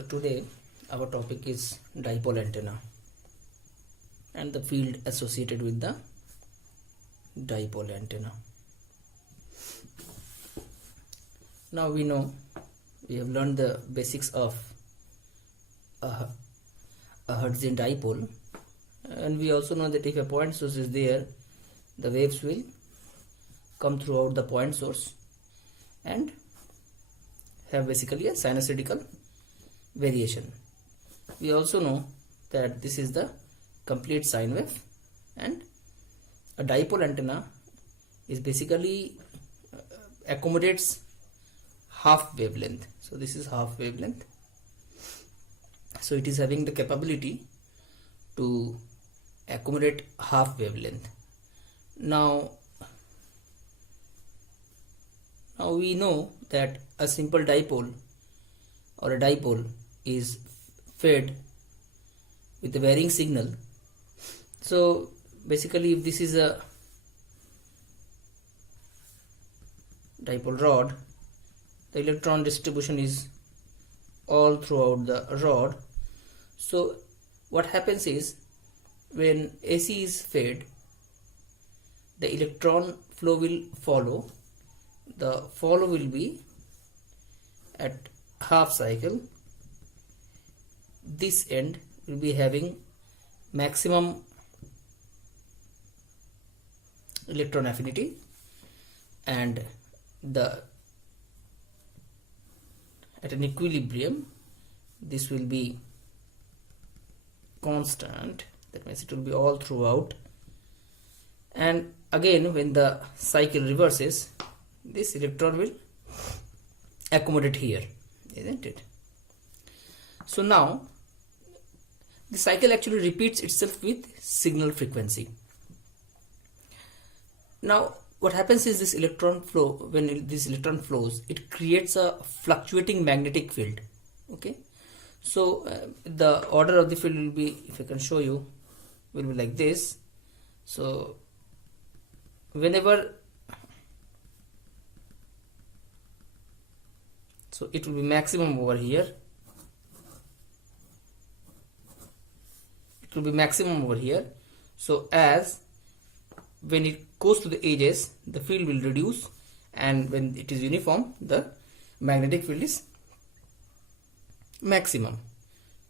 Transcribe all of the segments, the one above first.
So today our topic is dipole antenna and the field associated with the dipole antenna. Now we have learned the basics of a Hertzian dipole, and we also know that if a point source is there, the waves will come throughout the point source and have basically a sinusoidal variation. We also know that this is the complete sine wave, and a dipole antenna is basically accommodates half wavelength. So this is half wavelength, so it is having the capability to accommodate half wavelength. Now we know that a simple dipole or a dipole is fed with a varying signal. So basically, if this is a dipole rod, the electron distribution is all throughout the rod. So what happens is, when AC is fed, the electron flow will follow. The follow will be at half cycle. This end will be having maximum electron affinity, and at an equilibrium this will be constant. That means it will be all throughout, and again when the cycle reverses, this electron will accommodate here, isn't it? So now the cycle actually repeats itself with signal frequency. Now what happens is, this electron flow, when this electron flows, it creates a fluctuating magnetic field. Okay, so the order of the field will be, if I can show you, will be like this. So whenever, so it will be maximum over here, it will be maximum over here. So as when it goes to the edges, the field will reduce, and when it is uniform, the magnetic field is maximum.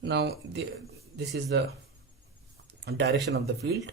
Now this is the direction of the field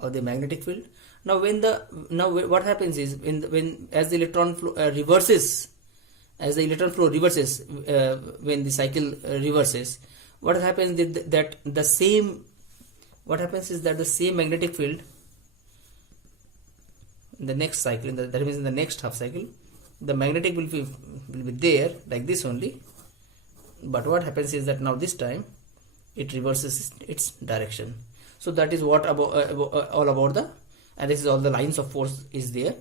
or the magnetic field. Now what happens is, as the electron flow reverses, when the cycle reverses, what happens is that the same magnetic field in the next cycle, that means in the next half cycle, the magnetic will be there like this only. But what happens is that now this time it reverses its direction. So that is what all about the, and this is all the lines of force is there.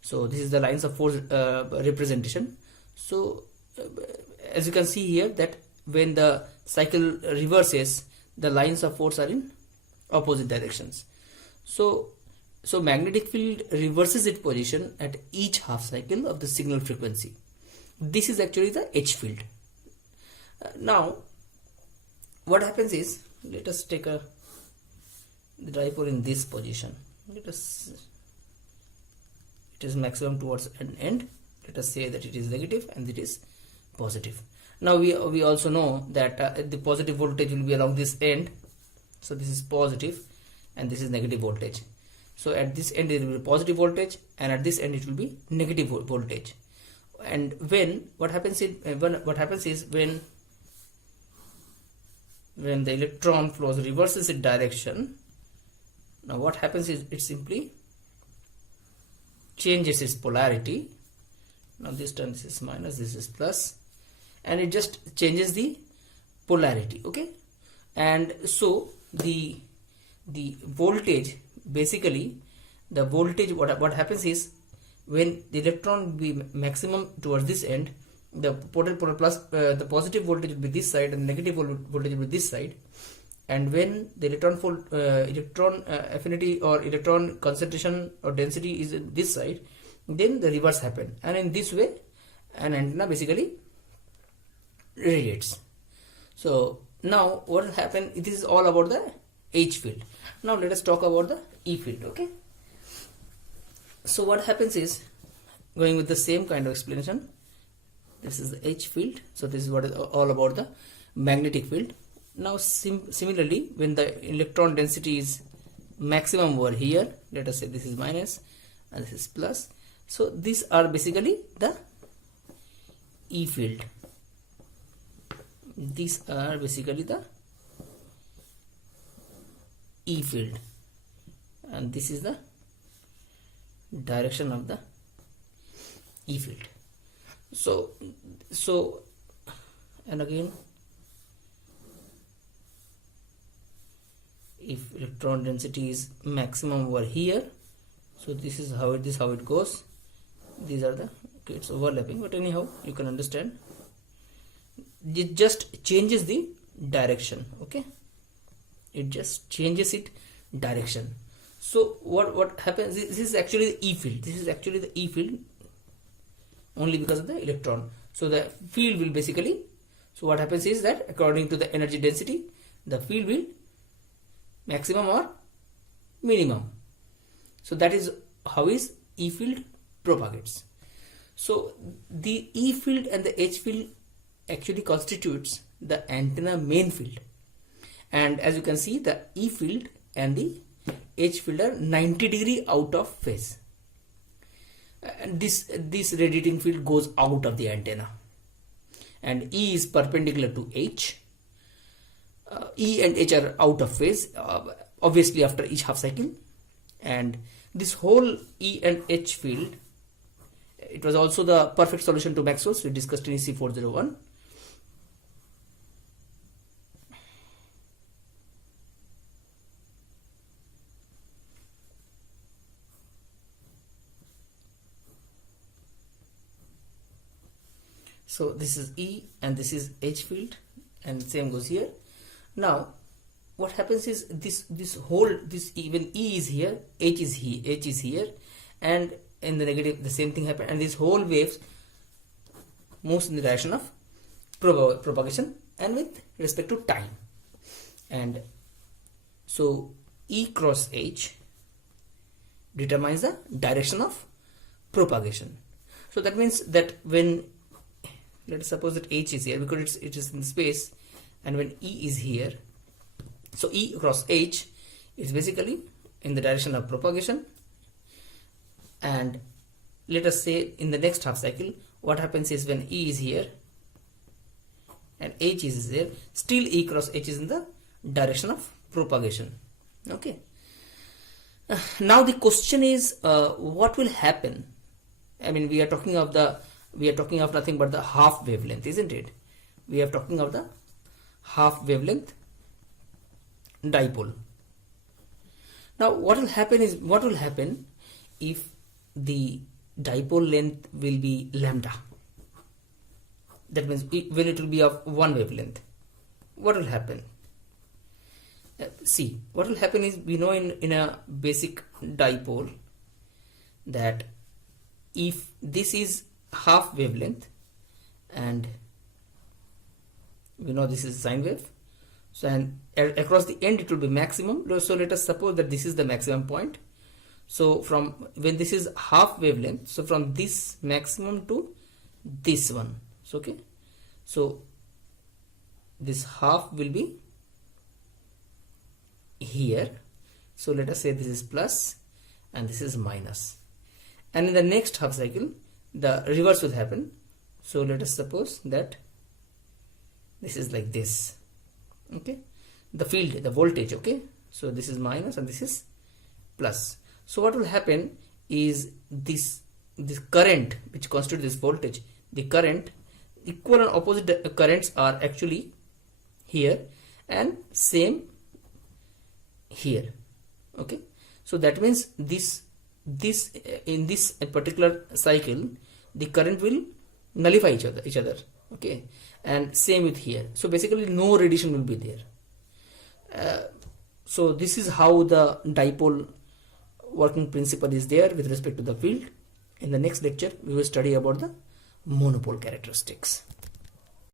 So this is the lines of force representation. So as you can see here, that when the cycle reverses, the lines of force are in opposite directions. So magnetic field reverses its position at each half cycle of the signal frequency. This is actually the H field. Now what happens is, let us take the dipole in this position. It is maximum towards an end. Let us say that it is negative and it is positive. Now we also know that the positive voltage will be along this end. So this is positive and this is negative voltage. So at this end it will be positive voltage, and at this end it will be negative voltage. And what happens is when the electron flows reverses its direction, now what happens is, it simply changes its polarity. Now this time this is minus, this is plus, and it just changes the polarity. Okay, and so the voltage, basically the voltage, what happens is, when the electron will be maximum towards this end, the the positive voltage will be this side and negative voltage will be this side. And when the electron affinity or electron concentration or density is this side, then the reverse happen, and in this way an antenna basically radiates. So now what will happen, this is all about the H field. Now let us talk about the E field. Okay, so what happens is, going with the same kind of explanation, this is the H field, so this is what is all about the magnetic field. Now similarly, when the electron density is maximum over here, let us say this is minus and this is plus, so these are basically the E field. These are basically the E field, and this is the direction of the E field. So and again, if electron density is maximum over here, so this is how it goes. These are the, okay, it's overlapping, but anyhow you can understand, it just changes the direction. Okay, it just changes it direction. So what happens, this is actually the E field, this is actually the E field only because of the electron. So the field will basically, so what happens is that according to the energy density, the field will maximum or minimum. So that is how is E field propagates. So the E field and the H field actually constitutes the antenna main field, and as you can see, the E field and the H field are 90 degree out of phase, and this radiating field goes out of the antenna, and E is perpendicular to H. E and H are out of phase, obviously after each half cycle, and this whole E and H field, it was also the perfect solution to Maxwell's, we discussed in EC 401. So this is E and this is H field, and same goes here. Now what happens is, this whole, this even E is here, H is here, and in the negative the same thing happened, and this whole waves moves in the direction of propagation and with respect to time. And so E cross H determines the direction of propagation. So that means that when, let us suppose that H is here, because it is in space, and when E is here, so E cross H is basically in the direction of propagation. And let us say in the next half cycle, what happens is, when E is here and H is there, still E cross H is in the direction of propagation. Okay, now the question is, what will happen? I mean, we are talking of nothing but the half wavelength, isn't it? We are talking of the half wavelength dipole. Now what will happen if the dipole length will be lambda? That means when it will be of one wavelength, what will happen? See, what will happen is, we know in a basic dipole that if this is half wavelength, and we know this is sine wave, so and across the end it will be maximum. So let us suppose that this is the maximum point. So from when this is half wavelength, so from this maximum to this one, so okay, so this half will be here. So let us say this is plus and this is minus, and in the next half cycle the reverse will happen. So let us suppose that this is like this. Okay, the field, the voltage, okay, so this is minus and this is plus. So what will happen is, this current which constitutes this voltage, the current, equal and opposite currents are actually here and same here. Okay, so that means this in this particular cycle the current will nullify each other. Okay, and same with here. So basically no radiation will be there. So this is how the dipole working principle is there with respect to the field. In the next lecture we will study about the monopole characteristics.